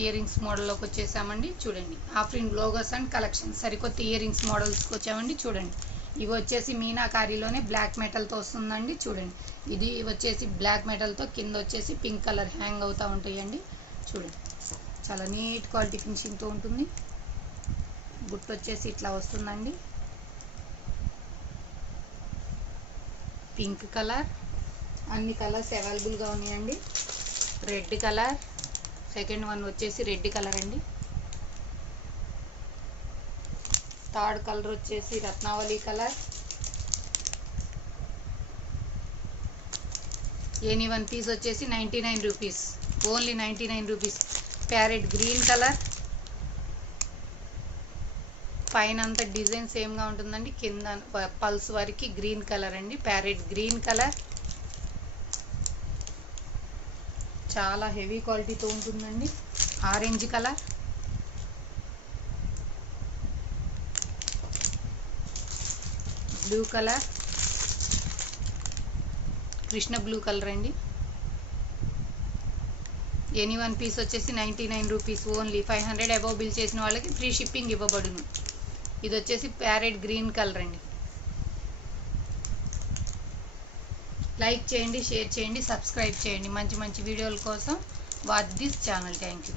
Ear rings మోడల్లోకి వచ్చేసామండి. చూడండి Afrin logos and collection సరికొత్త ఇయర్ రింగ్స్ మోడల్స్కి వచ్చామండి. చూడండి ఇవి వచ్చేసి మీనాకారీలోనే బ్లాక్ మెటల్తో వస్తుందండి. చూడండి ఇది వచ్చేసి బ్లాక్ మెటల్తో కింద వచ్చేసి పింక్ కలర్ హ్యాంగ్ అవుతూ ఉంటాయండి. చూడండి చాలా నీట్ క్వాలిటీ ఫినిషింగ్తో ఉంటుంది. గుట్టు వచ్చేసి ఇట్లా వస్తుందండి. పింక్ కలర్, అన్ని కలర్స్ అవైలబుల్గా ఉన్నాయండి. రెడ్ కలర్, సెకండ్ వన్ వచ్చేసి రెడ్ కలర్ అండి. థర్డ్ కలర్ వచ్చేసి రత్నావళి కలర్. ఎనీ వన్ పీస్ వచ్చేసి 99 rupees, only 99 rupees. Parrot green colour, పైన అంతా డిజైన్ సేమ్గా ఉంటుందండి, కింద పల్స్ వరకు గ్రీన్ కలర్ అండి. ప్యారెట్ గ్రీన్ కలర్ చాలా హెవీ క్వాలిటీతో ఉంటుందండి. Orange colour, blue colour, Krishna blue colour అండి. ఎనీ వన్ పీస్ వచ్చేసి 99 రూపీస్, ఓన్లీ 500 అబవ్ బిల్ చేసిన వాళ్ళకి ఫ్రీ షిప్పింగ్ ఇవ్వబడును. ఇది వచ్చేసి ప్యారెట్ గ్రీన్ కలర్ అండి. లైక్ చేయండి, షేర్ చేయండి, సబ్స్క్రైబ్ చేయండి. మంచి మంచి వీడియోల కోసం watch this channel. Thank you.